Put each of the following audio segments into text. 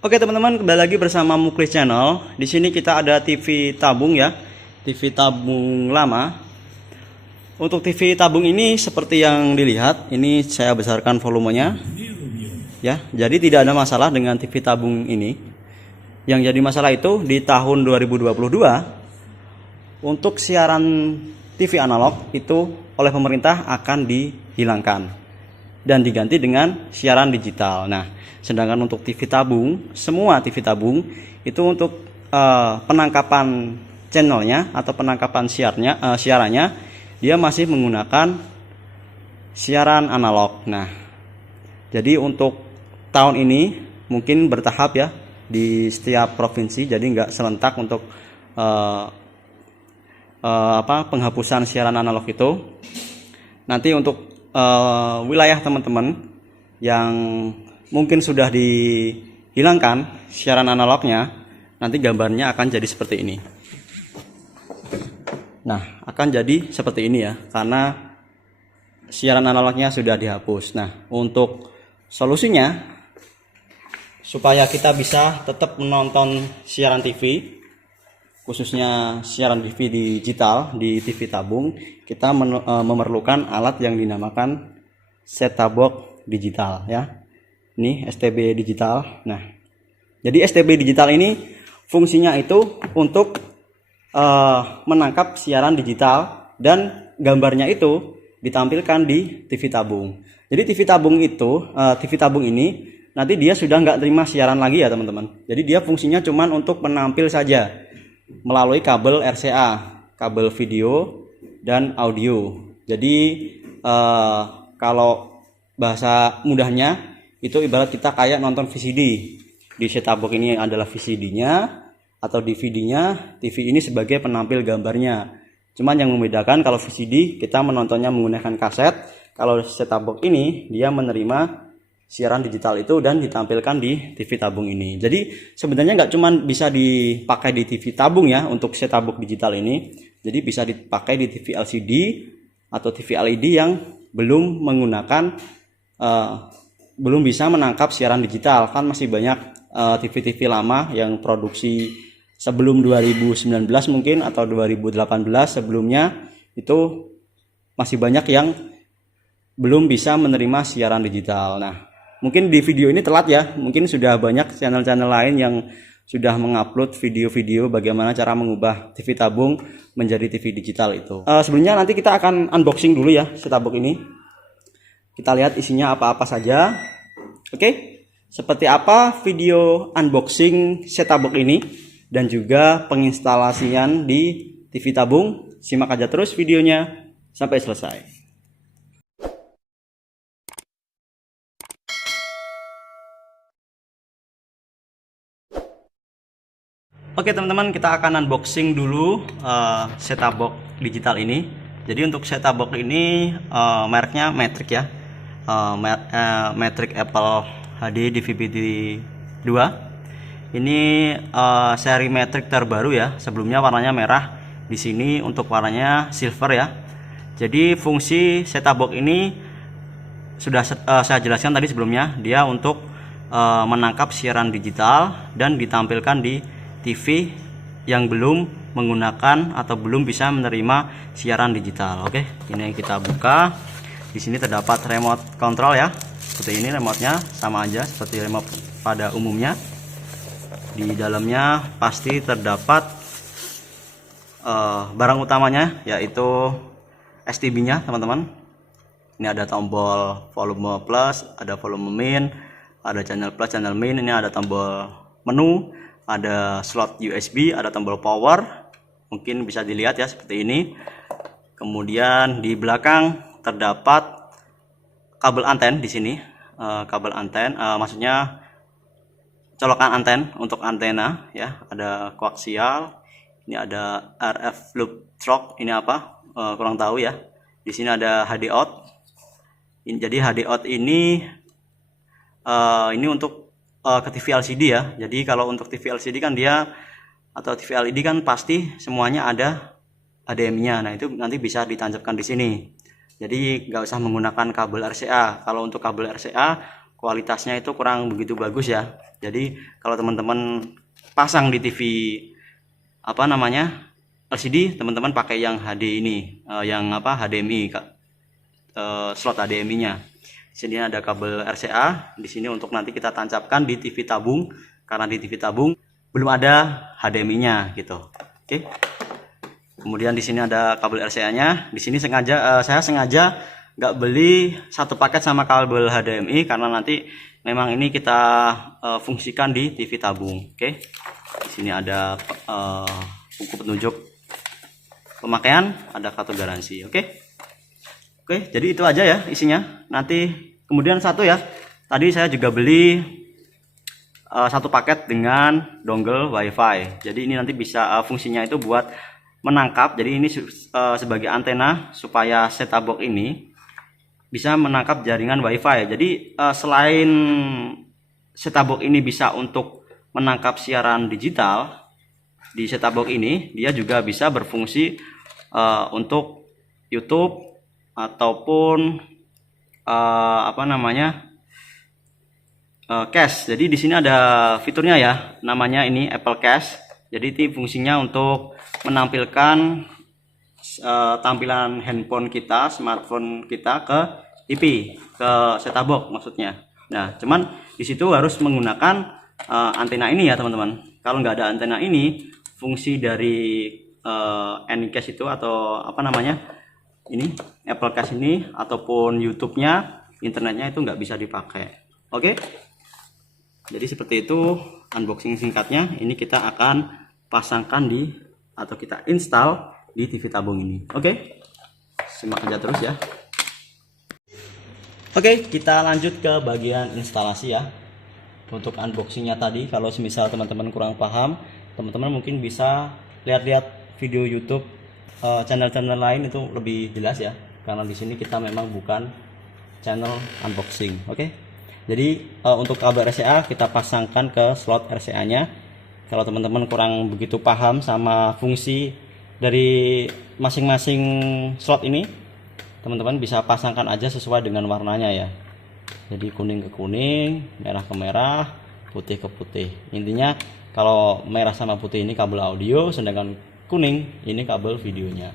Oke teman-teman, kembali lagi bersama Muklis Channel. Di sini kita ada TV tabung ya, TV tabung lama. Untuk TV tabung ini seperti yang dilihat, ini saya besarkan volumenya ya. Jadi tidak ada masalah dengan TV tabung ini. Yang jadi masalah itu di tahun 2022 untuk siaran TV analog itu oleh pemerintah akan dihilangkan dan diganti dengan siaran digital. Nah, sedangkan untuk TV tabung, semua TV tabung itu untuk penangkapan channelnya atau penangkapan siarannya, dia masih menggunakan siaran analog. Nah, jadi untuk tahun ini mungkin bertahap ya di setiap provinsi, jadi nggak serentak untuk penghapusan siaran analog itu. Nanti untuk wilayah teman-teman yang mungkin sudah dihilangkan siaran analognya, nanti gambarnya akan jadi seperti ini. Nah, akan jadi seperti ini ya, karena siaran analognya sudah dihapus. Nah, untuk solusinya supaya kita bisa tetap menonton siaran TV, khususnya siaran TV digital di TV tabung, kita memerlukan alat yang dinamakan set-top box digital ya. Ini STB digital. Nah, jadi STB digital ini fungsinya itu untuk menangkap siaran digital dan gambarnya itu ditampilkan di TV tabung. Jadi TV tabung ini nanti dia sudah nggak terima siaran lagi ya teman-teman. Jadi dia fungsinya cuman untuk menampil saja melalui kabel RCA, kabel video dan audio. Jadi kalau bahasa mudahnya itu ibarat kita kayak nonton VCD. Di set-top box ini adalah VCD-nya atau DVD-nya, TV ini sebagai penampil gambarnya. Cuman yang membedakan kalau VCD kita menontonnya menggunakan kaset, kalau set-top box ini dia menerima siaran digital itu dan ditampilkan di TV tabung ini. Jadi sebenarnya nggak cuma bisa dipakai di TV tabung ya untuk set-top box digital ini. Jadi bisa dipakai di TV LCD atau TV LED yang belum menggunakan belum bisa menangkap siaran digital. Kan masih banyak TV-TV lama yang produksi sebelum 2019 mungkin atau 2018 sebelumnya, itu masih banyak yang belum bisa menerima siaran digital. Nah, mungkin di video ini telat ya, mungkin sudah banyak channel-channel lain yang sudah mengupload video-video bagaimana cara mengubah TV tabung menjadi TV digital itu. Sebelumnya nanti kita akan unboxing dulu ya set-top box ini. Kita lihat isinya apa-apa saja. Oke, seperti apa video unboxing set-top box ini dan juga penginstalasian di TV tabung. Simak aja terus videonya sampai selesai. Oke teman-teman, kita akan unboxing dulu set-top box digital ini. Jadi untuk set-top box ini mereknya Matrix ya, Matrix Apple HD DVB-T 2. Ini seri Matrix terbaru ya. Sebelumnya warnanya merah, di sini untuk warnanya silver ya. Jadi fungsi set-top box ini sudah saya jelaskan tadi sebelumnya. Dia untuk menangkap siaran digital dan ditampilkan di TV yang belum menggunakan atau belum bisa menerima siaran digital. Oke, ini kita buka. Di sini terdapat remote control ya. Seperti ini remote-nya, sama aja seperti remote pada umumnya. Di dalamnya pasti terdapat barang utamanya, yaitu STB-nya teman-teman. Ini ada tombol volume plus, ada volume min, ada channel plus, channel min. Ini ada tombol menu, ada slot USB, ada tombol power. Mungkin bisa dilihat ya seperti ini. Kemudian di belakang terdapat kabel anten di sini. Kabel anten, maksudnya colokan anten untuk antena ya. Ada koaksial. Ini ada RF loop stroke. Ini apa? Kurang tahu ya. Di sini ada HD out. Jadi HD out ini untuk ke TV LCD ya. Jadi kalau untuk TV LCD kan dia atau TV LED kan pasti semuanya ada HDMI-nya. Nah, itu nanti bisa ditancapkan di sini. Jadi nggak usah menggunakan kabel RCA. Kalau untuk kabel RCA kualitasnya itu kurang begitu bagus ya. Jadi kalau teman-teman pasang di TV apa namanya LCD, teman-teman pakai yang HD ini, yang apa HDMI, slot HDMI-nya. Di sini ada kabel RCA, di sini untuk nanti kita tancapkan di TV tabung, karena di TV tabung belum ada HDMI-nya gitu. Oke. Kemudian di sini ada kabel RCA-nya. Di sini saya sengaja nggak beli satu paket sama kabel HDMI karena nanti memang ini kita fungsikan di TV tabung. Oke. Di sini ada buku petunjuk pemakaian, ada kartu garansi. Oke. Jadi itu aja ya isinya. Nanti kemudian satu ya, tadi saya juga beli satu paket dengan dongle WiFi. Jadi ini nanti bisa fungsinya itu buat menangkap. Jadi ini sebagai antena supaya set-top box ini bisa menangkap jaringan WiFi. Jadi selain set-top box ini bisa untuk menangkap siaran digital di set-top box ini, dia juga bisa berfungsi untuk YouTube ataupun apa namanya cache. Jadi di sini ada fiturnya ya, namanya ini Apple Cache. Jadi itu fungsinya untuk menampilkan tampilan handphone kita, smartphone kita ke TV, ke set-top box maksudnya. Nah, cuman di situ harus menggunakan antena ini ya teman-teman. Kalau nggak ada antena ini, fungsi dari Anycast itu atau apa namanya ini Apple Cache ini ataupun YouTube-nya, internetnya itu nggak bisa dipakai. Oke. Jadi seperti itu unboxing singkatnya. Ini kita akan pasangkan di atau kita install di TV tabung ini. Oke. Simak aja terus ya. Oke, kita lanjut ke bagian instalasi ya. Untuk unboxingnya tadi, kalau semisal teman-teman kurang paham, teman-teman mungkin bisa lihat-lihat video YouTube channel-channel lain, itu lebih jelas ya. Karena di sini kita memang bukan channel unboxing. Oke. Jadi untuk kabel RCA kita pasangkan ke slot RCA-nya. Kalau teman-teman kurang begitu paham sama fungsi dari masing-masing slot ini, teman-teman bisa pasangkan aja sesuai dengan warnanya ya. Jadi kuning ke kuning, merah ke merah, putih ke putih. Intinya kalau merah sama putih ini kabel audio, sedangkan kuning ini kabel videonya.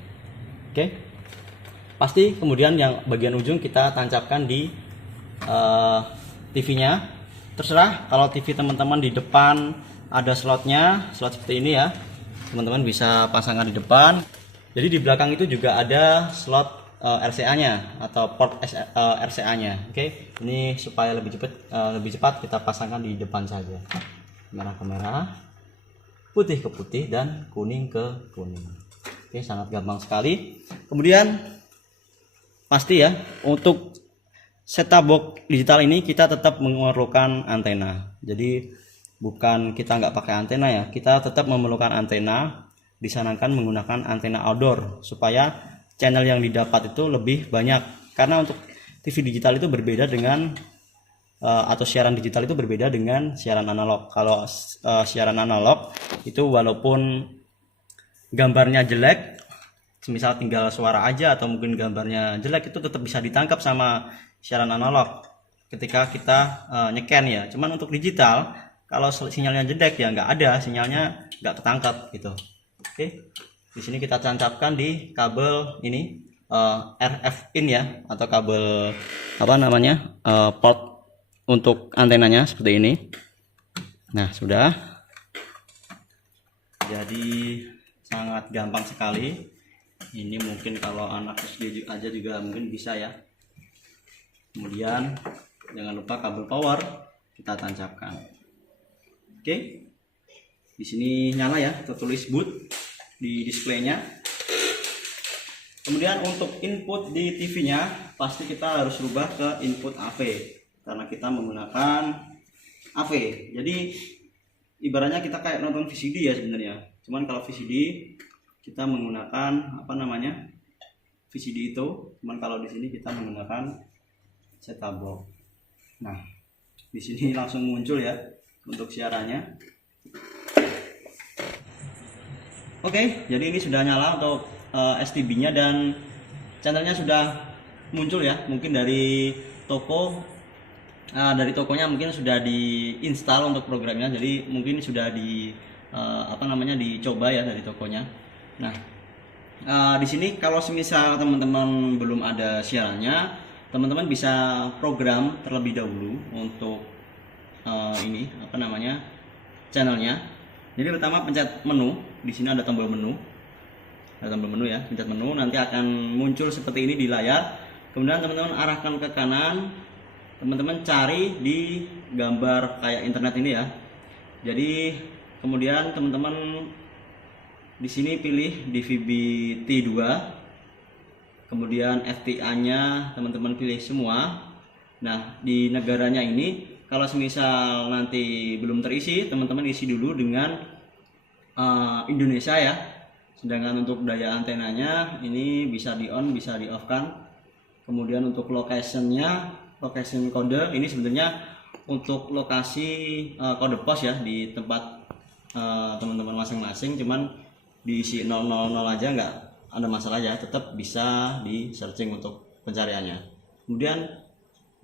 Oke. Pasti kemudian yang bagian ujung kita tancapkan di TV-nya. Terserah kalau TV teman-teman di depan ada slotnya, slot seperti ini ya. Teman-teman bisa pasangkan di depan. Jadi di belakang itu juga ada slot RCA-nya atau port RCA-nya. Oke, ini supaya lebih cepat kita pasangkan di depan saja. Merah ke merah, putih ke putih, dan kuning ke kuning. Oke, sangat gampang sekali. Kemudian pasti ya, untuk set-top box digital ini kita tetap memerlukan antena. Jadi bukan kita nggak pakai antena ya, kita tetap memerlukan antena. Disarankan menggunakan antena outdoor supaya channel yang didapat itu lebih banyak, karena untuk TV digital itu berbeda dengan atau siaran digital itu berbeda dengan siaran analog. Kalau siaran analog itu walaupun gambarnya jelek, misal tinggal suara aja atau mungkin gambarnya jelek, itu tetap bisa ditangkap sama siaran analog ketika kita nyeken ya. Cuman untuk digital, kalau sinyalnya jelek ya nggak ada, sinyalnya nggak ketangkap gitu. Oke. Di sini kita tancapkan di kabel ini RF in ya, atau kabel apa namanya port untuk antenanya seperti ini. Nah, sudah. Jadi sangat gampang sekali. Ini mungkin kalau anak SD aja juga mungkin bisa ya. Kemudian jangan lupa kabel power kita tancapkan. Oke. Di sini nyala ya, tertulis boot di displaynya. Kemudian untuk input di TV-nya pasti kita harus rubah ke input AV karena kita menggunakan AV. Jadi ibaratnya kita kayak nonton VCD ya sebenarnya. Cuman kalau VCD kita menggunakan apa namanya VCD itu, cuman kalau di sini kita menggunakan set-top box. Nah, di sini langsung muncul ya untuk siarannya. Oke, jadi ini sudah nyala untuk STB-nya dan channelnya sudah muncul ya. Mungkin dari toko Dari tokonya mungkin sudah diinstal untuk programnya, jadi mungkin sudah dicoba ya dari tokonya. Nah, di sini kalau semisal teman-teman belum ada siarannya, teman-teman bisa program terlebih dahulu untuk channelnya. Jadi pertama pencet menu, di sini ada tombol menu. Ada tombol menu ya, pencet menu, nanti akan muncul seperti ini di layar. Kemudian teman-teman arahkan ke kanan, teman-teman cari di gambar kayak internet ini ya. Jadi kemudian teman-teman di sini pilih DVB T2, kemudian FTA-nya teman-teman pilih semua. Nah, di negaranya ini kalau semisal nanti belum terisi, teman-teman isi dulu dengan Indonesia ya. Sedangkan untuk daya antenanya ini bisa di on, bisa di off kan. Kemudian untuk location-nya, location kode ini sebenarnya untuk lokasi kode pos ya di tempat teman-teman masing-masing, cuman diisi 000 aja nggak ada masalah ya, tetap bisa di searching untuk pencariannya. Kemudian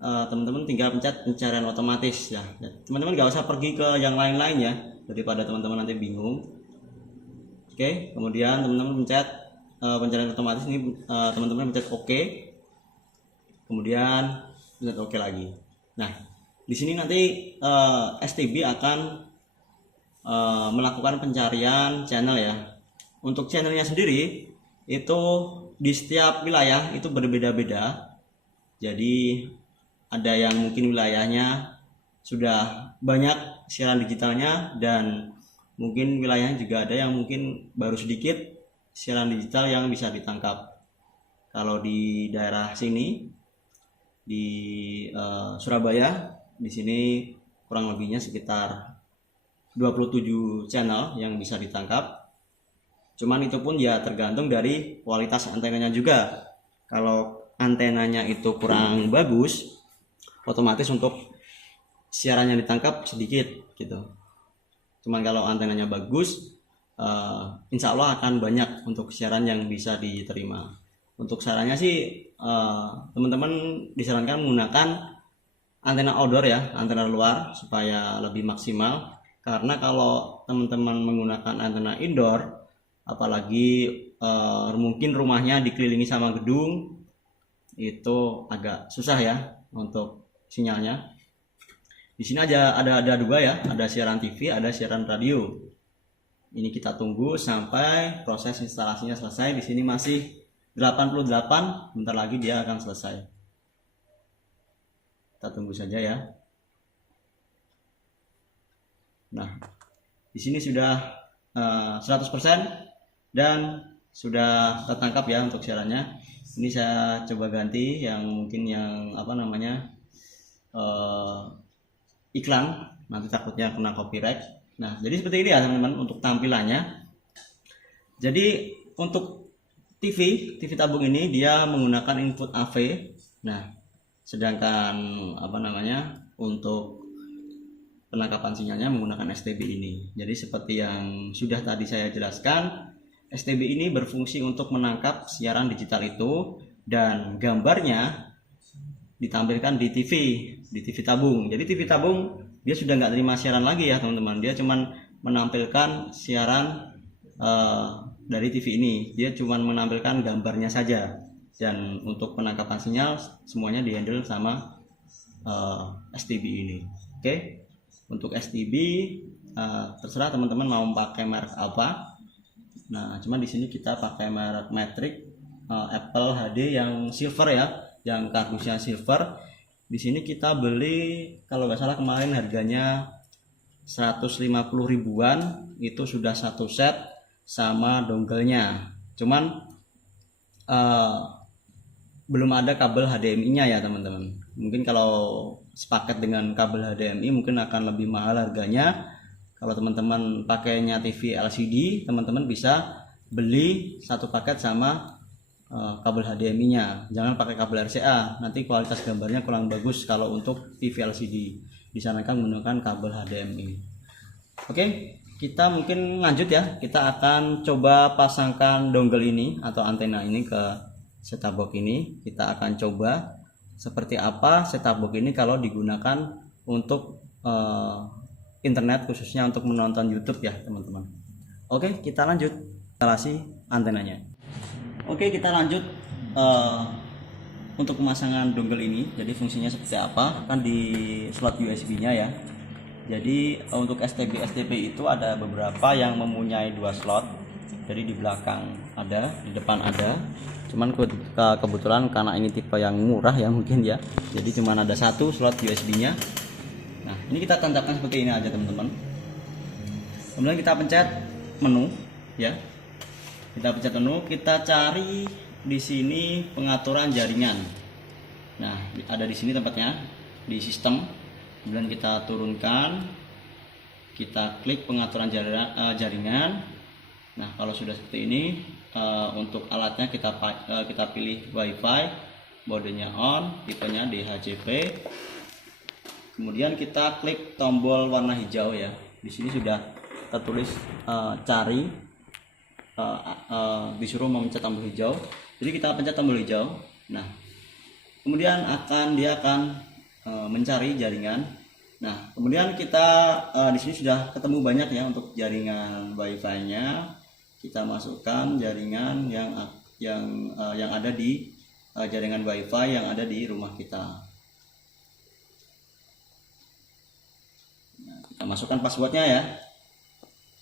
teman-teman tinggal pencet pencarian otomatis ya. Teman-teman nggak usah pergi ke yang lain-lain ya, daripada teman-teman nanti bingung. Oke, kemudian teman-teman pencet pencarian otomatis ini, teman-teman pencet OK, kemudian pencet OK lagi. Nah, di sini nanti STB akan melakukan pencarian channel ya. Untuk channelnya sendiri itu di setiap wilayah itu berbeda-beda. Jadi ada yang mungkin wilayahnya sudah banyak siaran digitalnya, dan mungkin wilayahnya juga ada yang mungkin baru sedikit siaran digital yang bisa ditangkap. Kalau di daerah sini di Surabaya, di sini kurang lebihnya sekitar 27 channel yang bisa ditangkap. Cuman itu pun ya tergantung dari kualitas antenanya juga. Kalau antenanya itu kurang bagus, otomatis untuk siarannya ditangkap sedikit gitu. Cuman kalau antenanya bagus, insya Allah akan banyak untuk siaran yang bisa diterima. Untuk sarannya sih teman-teman disarankan menggunakan antena outdoor ya, antena luar supaya lebih maksimal. Karena kalau teman-teman menggunakan antena indoor, apalagi mungkin rumahnya dikelilingi sama gedung, itu agak susah ya untuk sinyalnya. Di sini ada dua ya, ada siaran TV, ada siaran radio. Ini kita tunggu sampai proses instalasinya selesai. Di sini masih 88, bentar lagi dia akan selesai. Kita tunggu saja ya. Nah, di sini sudah 100% dan sudah tertangkap ya untuk siarannya. Ini saya coba ganti yang mungkin yang iklan, nanti takutnya kena copyright. Nah, jadi seperti ini ya teman-teman untuk tampilannya. Jadi untuk TV tabung ini dia menggunakan input AV. Nah, sedangkan untuk penangkapan sinyalnya menggunakan STB ini. Jadi seperti yang sudah tadi saya jelaskan, STB ini berfungsi untuk menangkap siaran digital itu, dan gambarnya ditampilkan di TV tabung. Jadi TV tabung dia sudah nggak terima siaran lagi ya teman-teman. Dia cuman menampilkan siaran dari TV ini. Dia cuman menampilkan gambarnya saja. Dan untuk penangkapan sinyal semuanya dihandle sama STB ini. Oke. Untuk STB terserah teman-teman mau pakai merek apa. Nah, cuman di sini kita pakai merek Matrix Apple HD yang silver ya, yang kardusnya silver. Di sini kita beli kalau nggak salah kemarin harganya 150 ribuan, itu sudah satu set sama dongle-nya. Cuman belum ada kabel HDMI-nya ya teman-teman. Mungkin kalau sepaket dengan kabel HDMI mungkin akan lebih mahal harganya. Kalau teman-teman pakainya TV LCD, teman-teman bisa beli satu paket sama kabel HDMI-nya. Jangan pakai kabel RCA, nanti kualitas gambarnya kurang bagus kalau untuk TV LCD. Disarankan menggunakan kabel HDMI. Oke, kita mungkin lanjut ya. Kita akan coba pasangkan dongle ini atau antena ini ke set-top box ini. Kita akan coba seperti apa set-top box ini kalau digunakan untuk internet, khususnya untuk menonton YouTube ya teman-teman. Oke, kita lanjut instalasi antenanya. Oke, kita lanjut untuk pemasangan dongle ini. Jadi fungsinya seperti apa? Kan di slot USB-nya ya. Jadi untuk STB itu ada beberapa yang mempunyai 2 slot. Jadi di belakang ada, di depan ada. Cuman kebetulan karena ini tipe yang murah ya mungkin ya. Jadi cuman ada 1 slot USB-nya. Nah, ini kita tancapkan seperti ini aja teman-teman. Kemudian kita pencet menu ya. Kita pencet menu, kita cari di sini pengaturan jaringan. Nah, ada di sini tempatnya di sistem. Kemudian kita turunkan, kita klik pengaturan jaringan. Nah, kalau sudah seperti ini, untuk alatnya kita pilih WiFi, modenya on, tipenya DHCP. Kemudian kita klik tombol warna hijau ya. Di sini sudah tertulis cari, disuruh memencet tombol hijau. Jadi kita pencet tombol hijau. Nah, kemudian dia akan mencari jaringan. Nah, kemudian kita di sini sudah ketemu banyak ya untuk jaringan WiFi-nya. Kita masukkan jaringan yang ada di jaringan WiFi yang ada di rumah kita. Nah, kita masukkan passwordnya ya.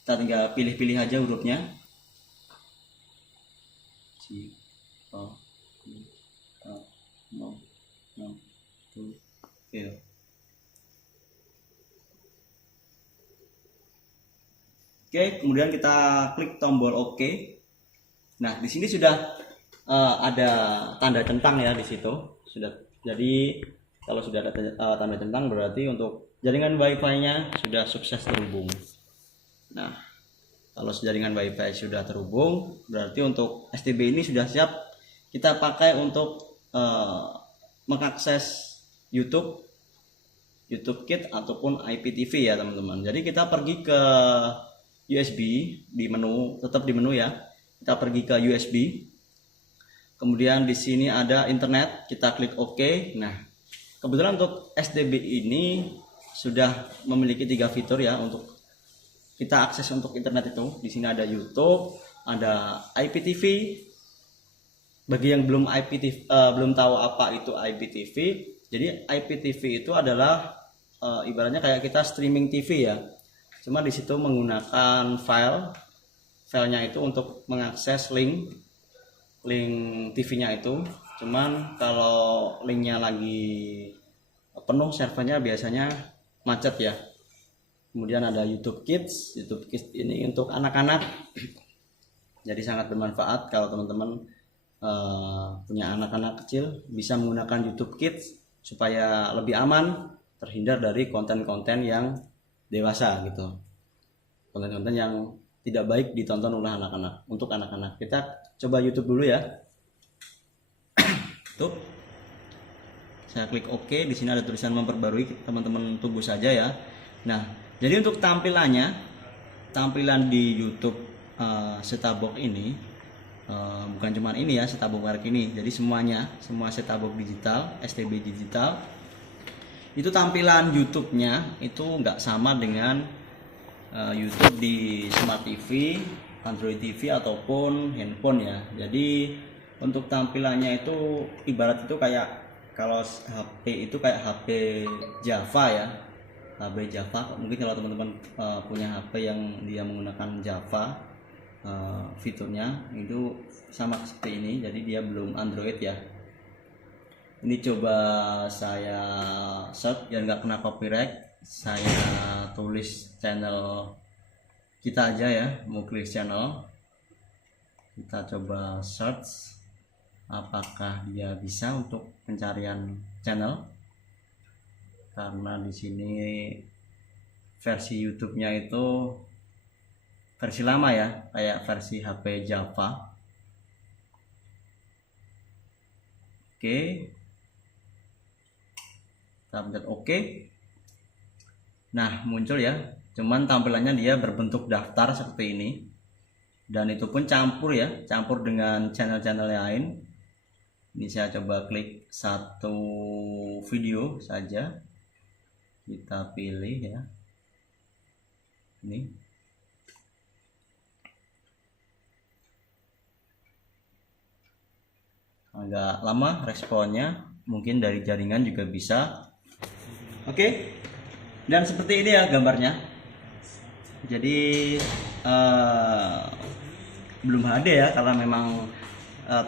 Kita tinggal pilih-pilih aja hurufnya. Oke, kemudian kita klik tombol OK. Nah, di sini sudah ada tanda centang ya di situ. Sudah. Jadi kalau sudah ada tanda centang berarti untuk jaringan WiFi-nya sudah sukses terhubung. Nah, kalau jaringan WiFi sudah terhubung, berarti untuk STB ini sudah siap kita pakai untuk mengakses YouTube Kids ataupun IPTV ya teman-teman. Jadi kita pergi ke USB di menu, tetap di menu ya. Kita pergi ke USB. Kemudian di sini ada internet, kita klik OK. Nah, kebetulan untuk STB ini sudah memiliki 3 fitur ya untuk kita akses untuk internet itu. Di sini ada YouTube, ada IPTV. Bagi yang belum tahu apa itu IPTV, jadi IPTV itu adalah ibaratnya kayak kita streaming TV ya. Cuma di situ menggunakan filenya itu untuk mengakses link TV-nya itu. Cuman kalau linknya lagi penuh servernya biasanya macet ya. Kemudian ada YouTube Kids ini untuk anak-anak. Jadi sangat bermanfaat kalau teman-teman punya anak-anak kecil, bisa menggunakan YouTube Kids supaya lebih aman, terhindar dari konten-konten yang dewasa gitu, konten-konten yang tidak baik ditonton oleh anak-anak. Untuk anak-anak kita coba YouTube dulu ya. Tuh, saya klik OK. Di sini ada tulisan memperbarui, teman-teman tunggu saja ya. Nah, jadi untuk tampilan di YouTube set-top box ini bukan cuma ini ya, set-top box merek ini. Jadi semua set-top box digital, STB digital itu tampilan YouTube-nya itu nggak sama dengan YouTube di Smart TV, Android TV ataupun handphone ya. Jadi untuk tampilannya itu ibarat itu kayak kalau HP itu kayak HP Java ya, HP Java. Mungkin kalau teman-teman punya HP yang dia menggunakan Java, fiturnya itu sama seperti ini. Jadi dia belum Android ya. Ini coba saya search biar nggak kena copyright. Saya tulis channel kita aja ya, Muklis Channel. Kita coba search apakah dia bisa untuk pencarian channel. Karena di sini versi YouTube-nya itu versi lama ya, kayak versi HP Java. Oke. Kita pencet OK. Nah, muncul ya. Cuman tampilannya dia berbentuk daftar seperti ini. Dan itu pun campur ya, campur dengan channel-channel lain. Ini saya coba klik satu video saja, kita pilih ya. Ini agak lama responnya, mungkin dari jaringan juga bisa. Oke, dan seperti ini ya gambarnya. Jadi belum HD ya, karena memang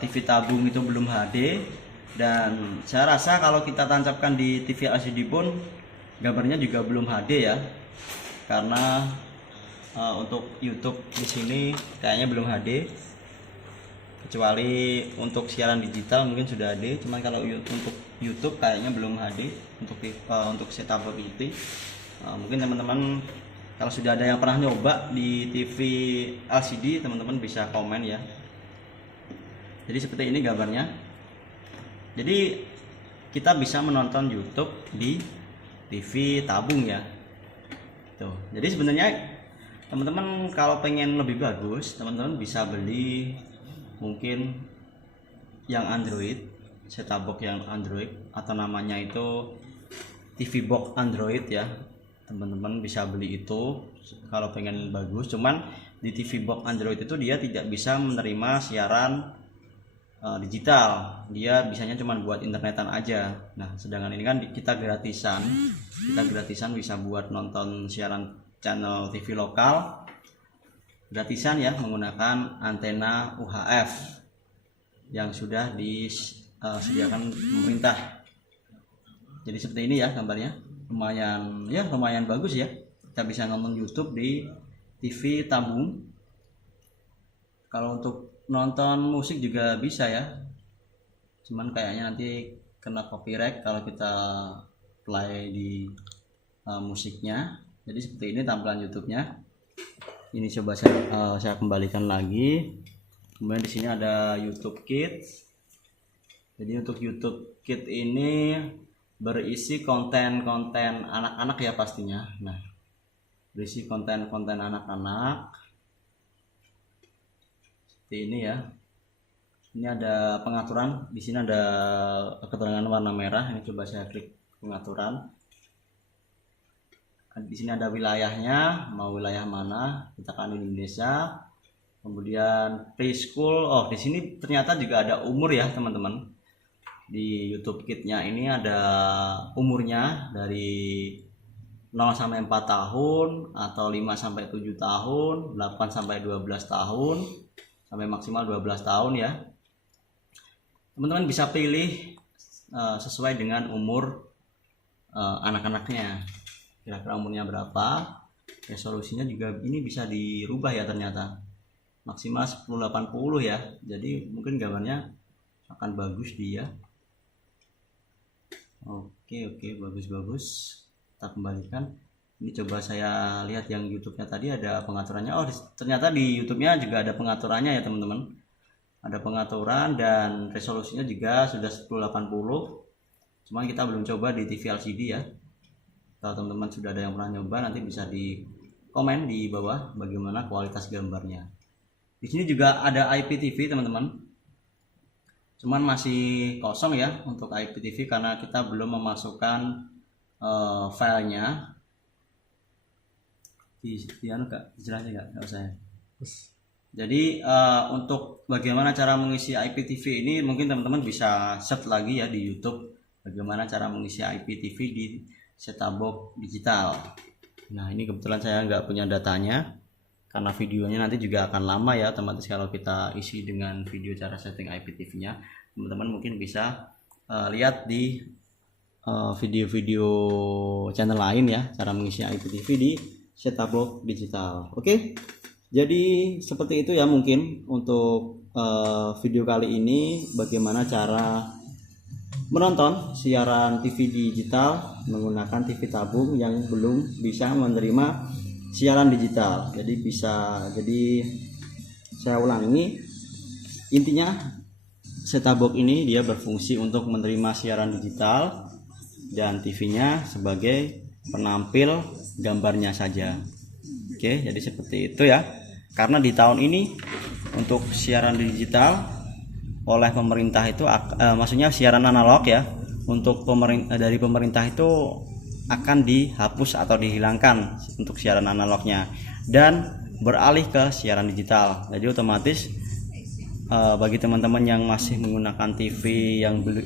TV tabung itu belum HD. Dan saya rasa kalau kita tancapkan di TV LCD pun gambarnya juga belum HD ya, karena untuk YouTube di sini kayaknya belum HD, kecuali untuk siaran digital mungkin sudah HD. Cuman kalau untuk YouTube kayaknya belum HD untuk setup itu. Mungkin teman-teman kalau sudah ada yang pernah nyoba di TV LCD, teman-teman bisa komen ya. Jadi seperti ini gambarnya. Jadi kita bisa menonton YouTube di TV tabung ya. Tuh. Jadi sebenarnya teman-teman kalau pengen lebih bagus, teman-teman bisa beli mungkin yang Android, set-top box yang Android, atau namanya itu TV box Android ya. Teman-teman bisa beli itu kalau pengen bagus. Cuman di TV box Android itu dia tidak bisa menerima siaran digital, dia bisanya cuma buat internetan aja. Nah sedangkan ini kan kita gratisan bisa buat nonton siaran channel TV lokal gratisan ya, menggunakan antena UHF yang sudah disediakan pemerintah. Jadi seperti ini ya gambarnya, lumayan bagus ya. Kita bisa nonton YouTube di TV tabung. Kalau untuk nonton musik juga bisa ya, cuman kayaknya nanti kena copyright kalau kita play di musiknya. Jadi seperti ini tampilan YouTube-nya. Ini coba saya kembalikan lagi. Kemudian di sini ada YouTube Kids. Jadi untuk YouTube Kids ini berisi konten-konten anak-anak ya pastinya. Nah, berisi konten-konten anak-anak seperti ini ya. Ini ada pengaturan. Di sini ada keterangan warna merah. Ini coba saya klik pengaturan. Di sini ada wilayahnya, mau wilayah mana, kita kan Indonesia. Kemudian preschool. Oh, di sini ternyata juga ada umur ya teman-teman. Di YouTube Kids-nya ini ada umurnya dari 0 sampai 4 tahun, atau 5 sampai 7 tahun, 8 sampai 12 tahun, sampai maksimal 12 tahun ya. Teman-teman bisa pilih sesuai dengan umur anak-anaknya, kira-kira umurnya berapa. Resolusinya juga ini bisa dirubah ya, ternyata maksimal 1080 ya. Jadi mungkin gambarnya akan bagus dia. Oke, bagus. Kita kembalikan. Ini coba saya lihat yang YouTube-nya tadi ada pengaturannya. Oh, ternyata di YouTube-nya juga ada pengaturannya ya teman-teman. Ada pengaturan dan resolusinya juga sudah 1080. Cuman kita belum coba di TV LCD ya. Kalau teman-teman sudah ada yang pernah nyoba, nanti bisa di komen di bawah bagaimana kualitas gambarnya. Di sini juga ada IPTV teman-teman. Cuman masih kosong ya untuk IPTV karena kita belum memasukkan filenya. Dijelaskan nggak usah ya. Jadi untuk bagaimana cara mengisi IPTV ini mungkin teman-teman bisa search lagi ya di YouTube bagaimana cara mengisi IPTV di set-top box digital. Nah ini kebetulan saya nggak punya datanya karena videonya nanti juga akan lama ya, otomatis kalau kita isi dengan video cara setting IPTV-nya. Teman-teman mungkin bisa lihat di video-video channel lain ya cara mengisi IPTV di set-top box digital. Oke, jadi seperti itu ya mungkin untuk video kali ini, bagaimana cara menonton siaran TV digital menggunakan TV tabung yang belum bisa menerima siaran digital. Jadi saya ulangi, intinya set-top box ini dia berfungsi untuk menerima siaran digital dan TV-nya sebagai penampil gambarnya saja. Oke, jadi seperti itu ya. Karena di tahun ini untuk siaran digital oleh pemerintah itu maksudnya siaran analog ya, untuk dari pemerintah itu akan dihapus atau dihilangkan untuk siaran analognya dan beralih ke siaran digital. Jadi otomatis bagi teman-teman yang masih menggunakan TV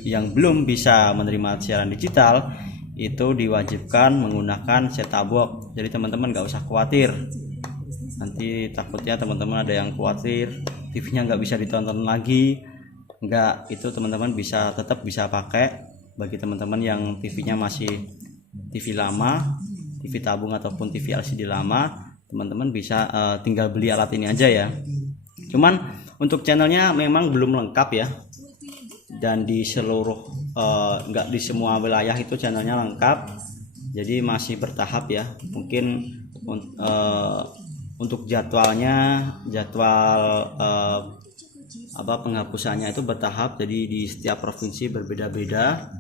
yang belum bisa menerima siaran digital, itu diwajibkan menggunakan set-top box. Jadi teman-teman nggak usah khawatir, nanti takutnya teman-teman ada yang khawatir TV-nya nggak bisa ditonton lagi. Enggak, itu teman-teman tetap bisa pakai. Bagi teman-teman yang TV-nya masih TV lama, TV tabung ataupun TV LCD lama, teman-teman bisa tinggal beli alat ini aja ya. Cuman untuk channelnya memang belum lengkap ya, dan di seluruh enggak di semua wilayah itu channelnya lengkap, jadi masih bertahap ya. Mungkin untuk jadwal penghapusannya itu bertahap, jadi di setiap provinsi berbeda-beda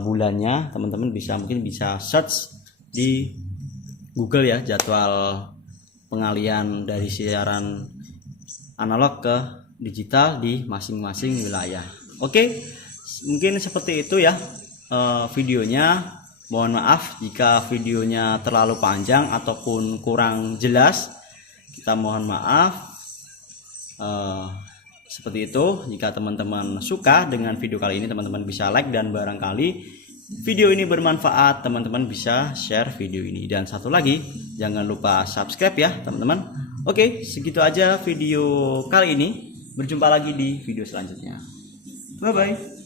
bulannya. Teman-teman mungkin bisa search di Google ya, jadwal pengalian dari siaran analog ke digital di masing-masing wilayah. Oke, mungkin seperti itu ya videonya. Mohon maaf jika videonya terlalu panjang ataupun kurang jelas, kita mohon maaf. Seperti itu. Jika teman-teman suka dengan video kali ini, teman-teman bisa like, dan barangkali video ini bermanfaat, teman-teman bisa share video ini. Dan satu lagi, jangan lupa subscribe ya teman-teman. Oke, segitu aja video kali ini. Berjumpa lagi di video selanjutnya. Bye bye.